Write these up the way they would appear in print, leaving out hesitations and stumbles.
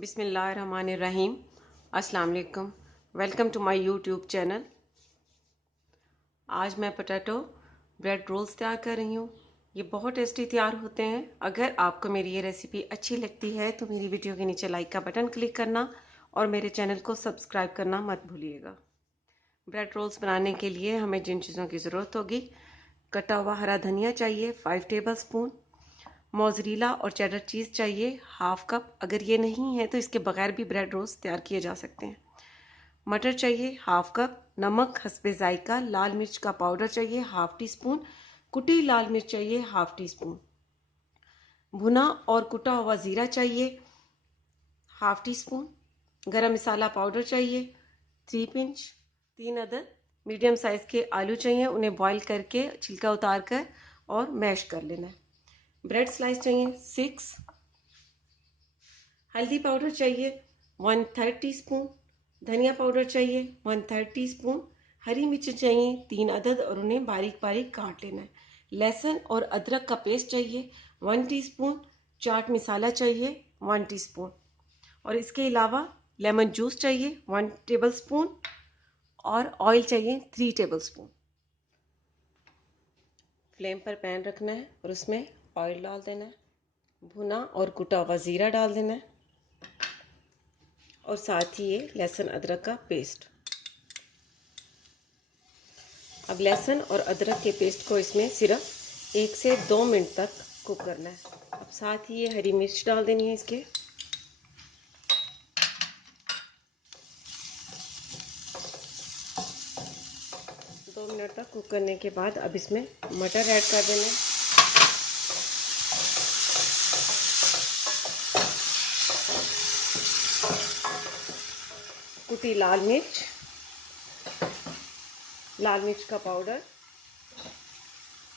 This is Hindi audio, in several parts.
बिस्मिल्लाहिर्रहमानिर्रहीम। अस्सलाम वालेकुम। Welcome to my YouTube channel. आज मैं पोटैटो ब्रेड रोल्स तैयार कर रही हूँ। ये बहुत टेस्टी तैयार होते हैं। अगर आपको मेरी ये रेसिपी अच्छी लगती है तो मेरी वीडियो के नीचे लाइक का बटन क्लिक करना और मेरे चैनल को सब्सक्राइब करना मत भूलिएगा। ब्रेड रोल्स बनाने के लिए हमें जिन चीज़ों की ज़रूरत होगी: कटा हुआ हरा धनिया चाहिए 5 टेबल स्पून, मोज़रेला और चेडर चीज़ चाहिए हाफ कप। अगर ये नहीं है तो इसके बगैर भी ब्रेड रोल्स तैयार किए जा सकते हैं। मटर चाहिए हाफ कप, नमक हस्बे जायका, लाल मिर्च का पाउडर चाहिए हाफ टी स्पून, कुटी लाल मिर्च चाहिए हाफ टी स्पून, भुना और कुटा हुआ ज़ीरा चाहिए हाफ टी स्पून, गरम मसाला पाउडर चाहिए 3 पिंच, 3 अदद मीडियम साइज़ के आलू चाहिए, उन्हें बॉईल करके छिलका उतार कर और मैश कर लेना है। ब्रेड स्लाइस चाहिए 6, हल्दी पाउडर चाहिए 1/3 टीस्पून, धनिया पाउडर चाहिए 1/3 टीस्पून, हरी मिर्च चाहिए 3 अदद और उन्हें बारीक बारीक काट लेना है। लहसुन और अदरक का पेस्ट चाहिए 1 टीस्पून, चाट मसाला चाहिए 1 टीस्पून और इसके अलावा लेमन जूस चाहिए 1 टेबल स्पून और ऑयल चाहिए 3 टेबल स्पून। फ्लेम पर पैन रखना है और उसमें ऑयल डाल देना है, भुना और कुटा हुआ ज़ीरा डाल देना है और साथ ही ये लहसुन अदरक का पेस्ट। अब लहसुन और अदरक के पेस्ट को इसमें सिर्फ 1 से 2 मिनट तक कुक करना है। अब साथ ही ये हरी मिर्च डाल देनी है इसके। दो मिनट तक कुक करने के बाद अब इसमें मटर ऐड कर देना है। कुटी लाल मिर्च, लाल मिर्च का पाउडर,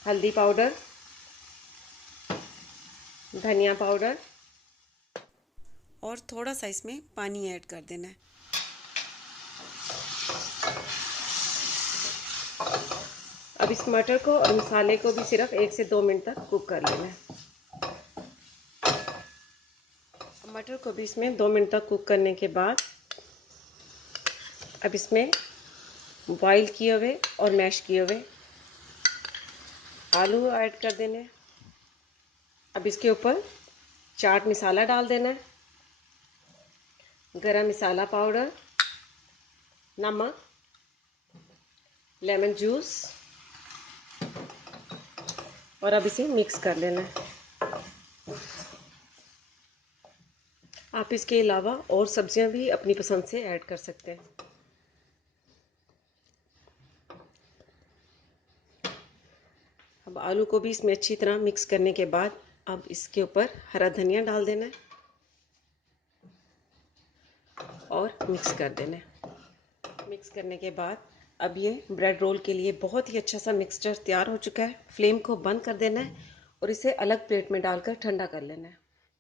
हल्दी पाउडर, धनिया पाउडर और थोड़ा सा इसमें पानी ऐड कर देना है। अब इस मटर को और मसाले को भी सिर्फ 1 से 2 मिनट तक कुक कर लेना है। मटर को भी इसमें 2 मिनट तक कुक करने के बाद अब इसमें बॉईल किए हुए और मैश किए हुए आलू ऐड कर देने हैं। अब इसके ऊपर चाट मसाला डाल देना है, गरम मसाला पाउडर, नमक, लेमन जूस और अब इसे मिक्स कर लेना है। आप इसके अलावा और सब्जियां भी अपनी पसंद से ऐड कर सकते हैं। अब आलू को भी इसमें अच्छी तरह मिक्स करने के बाद अब इसके ऊपर हरा धनिया डाल देना है और मिक्स कर देना है। मिक्स करने के बाद अब ये ब्रेड रोल के लिए बहुत ही अच्छा सा मिक्सचर तैयार हो चुका है। फ्लेम को बंद कर देना है और इसे अलग प्लेट में डालकर ठंडा कर लेना है।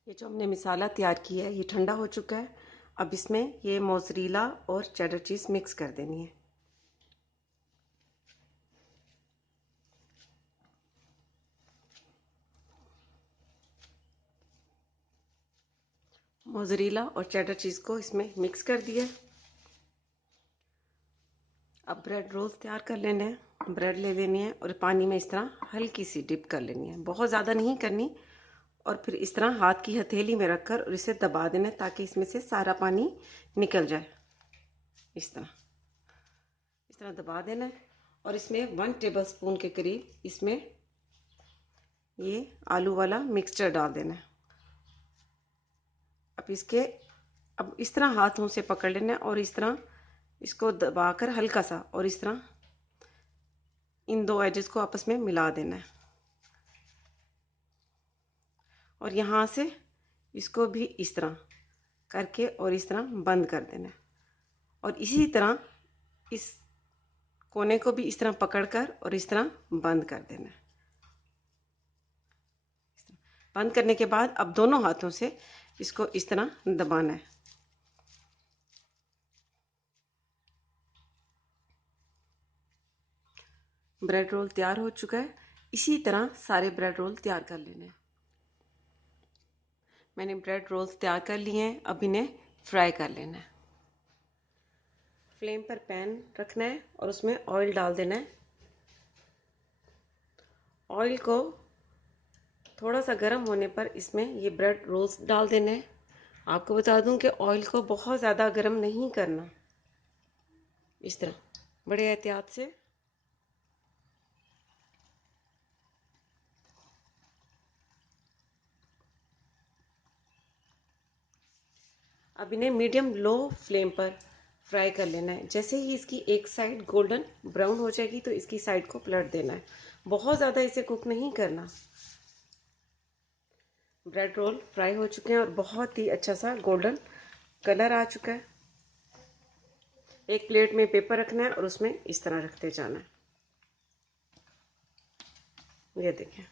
ये जो हमने मसाला तैयार किया है ये ठंडा हो चुका है। अब इसमें ये मोज़रेला और चेडर चीज़ मिक्स कर देनी है। मोज़रेला और चेडर चीज़ को इसमें मिक्स कर दिया। अब ब्रेड रोल्स तैयार कर लेने हैं। ब्रेड ले लेनी है और पानी में इस तरह हल्की सी डिप कर लेनी है, बहुत ज़्यादा नहीं करनी। और फिर इस तरह हाथ की हथेली में रखकर और इसे दबा देना है ताकि इसमें से सारा पानी निकल जाए। इस तरह दबा देना है और इसमें 1 टेबल स्पून के करीब इसमें ये आलू वाला मिक्सचर डाल देना है। अब इस तरह हाथों से पकड़ लेना है और इस तरह इसको दबाकर हल्का सा और इस तरह इन दो एजेस को आपस में मिला देना है और यहाँ से इसको भी इस तरह करके और इस तरह बंद कर देना है और इसी तरह इस कोने को भी इस तरह पकड़कर और इस तरह बंद कर देना है। बंद करने के बाद अब दोनों हाथों से इसको इस तरह दबाना है। ब्रेड रोल तैयार हो चुका है। इसी तरह सारे ब्रेड रोल तैयार कर लेने हैं। मैंने ब्रेड रोल्स तैयार कर लिए हैं, अब इन्हें फ्राई कर लेना है। फ्लेम पर पैन रखना है और उसमें ऑयल डाल देना है। ऑयल को थोड़ा सा गर्म होने पर इसमें ये ब्रेड रोल्स डाल देने हैं। आपको बता दूं कि ऑयल को बहुत ज़्यादा गर्म नहीं करना, इस तरह बड़े एहतियात से। अब इन्हें मीडियम लो फ्लेम पर फ्राई कर लेना है। जैसे ही इसकी एक साइड गोल्डन ब्राउन हो जाएगी तो इसकी साइड को पलट देना है। बहुत ज़्यादा इसे कुक नहीं करना। ब्रेड रोल फ्राई हो चुके हैं और बहुत ही अच्छा सा गोल्डन कलर आ चुका है। एक प्लेट में पेपर रखना है और उसमें इस तरह रखते जाना है। ये देखिए,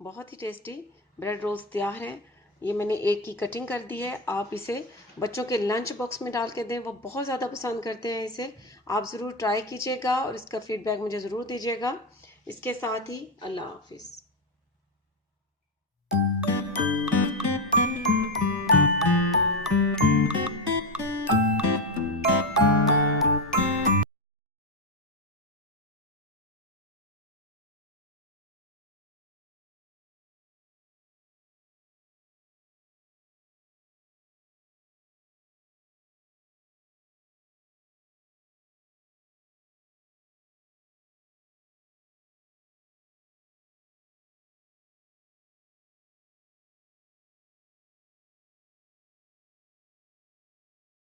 बहुत ही टेस्टी ब्रेड रोल्स तैयार हैं। ये मैंने एक की कटिंग कर दी है। आप इसे बच्चों के लंच बॉक्स में डाल के दें, वो बहुत ज़्यादा पसंद करते हैं इसे। आप ज़रूर ट्राई कीजिएगा और इसका फीडबैक मुझे ज़रूर दीजिएगा। इसके साथ ही अल्लाह हाफिज़।